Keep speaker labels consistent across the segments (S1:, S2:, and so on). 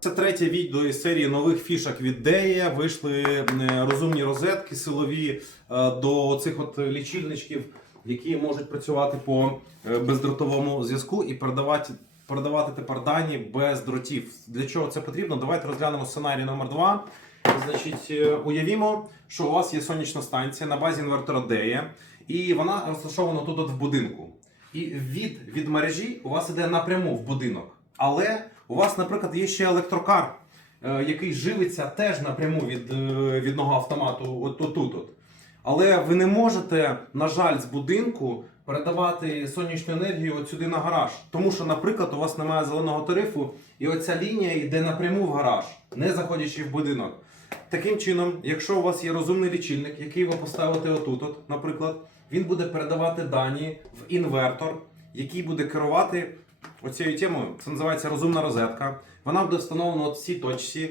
S1: Це третє відео із серії нових фішок від Дея. Вийшли е, розумні розетки силові е, до цих от лічильничків, які можуть працювати по е, бездротовому зв'язку і передавати, передавати тепер дані без дротів. Для чого це потрібно? Давайте розглянемо сценарій номер 2. Значить, уявімо, що у вас є сонячна станція на базі інвертора Дея, і вона розташована тут от в будинку. І від, від мережі у вас іде напряму в будинок. Але у вас, наприклад, є ще електрокар, е, який живиться теж напряму від, е, від одного автомату от отут. От. Але ви не можете, на жаль, з будинку передавати сонячну енергію от сюди на гараж. Тому що, наприклад, у вас немає зеленого тарифу, і оця лінія йде напряму в гараж, не заходячи в будинок. Таким чином, якщо у вас є розумний лічильник, який ви поставите отут, от, наприклад, він буде передавати дані в інвертор, який буде керувати оцією темою. Це називається розумна розетка. Вона буде встановлена в цій точці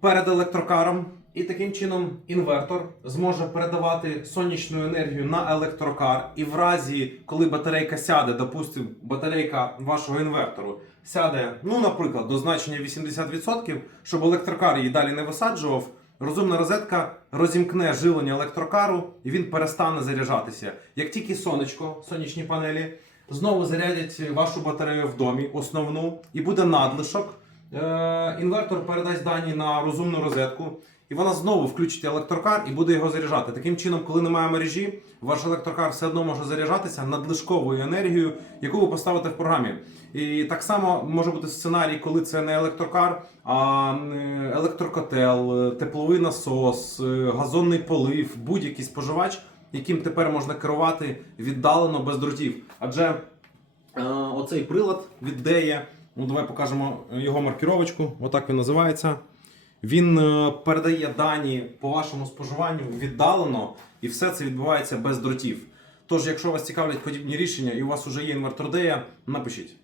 S1: перед електрокаром. І таким чином інвертор зможе передавати сонячну енергію на електрокар. І в разі, коли батарейка сяде, допустимо, батарейка вашого інвертору сяде, ну, наприклад, до значення 80%, щоб електрокар її далі не висаджував. Розумна розетка розімкне живлення електрокару і він перестане заряджатися. Як тільки сонечко, сонячні панелі, знову зарядять вашу батарею в домі, основну, і буде надлишок. Е, інвертор передасть дані на розумну розетку, і вона знову включить електрокар і буде його заряджати. Таким чином, коли немає мережі, ваш електрокар все одно може заряджатися надлишковою енергією, яку ви поставите в програмі. І так само може бути сценарій, коли це не електрокар, а електрокотел, тепловий насос, е, газонний полив, будь-який споживач, яким тепер можна керувати віддалено без дротів. Адже Е, оцей прилад від Дея. Ну, давай покажемо його маркіровочку. Отак він називається. Він е, передає дані по вашому споживанню віддалено, і все це відбувається без дротів. Тож, якщо вас цікавлять подібні рішення і у вас вже є інвертор Дея, напишіть.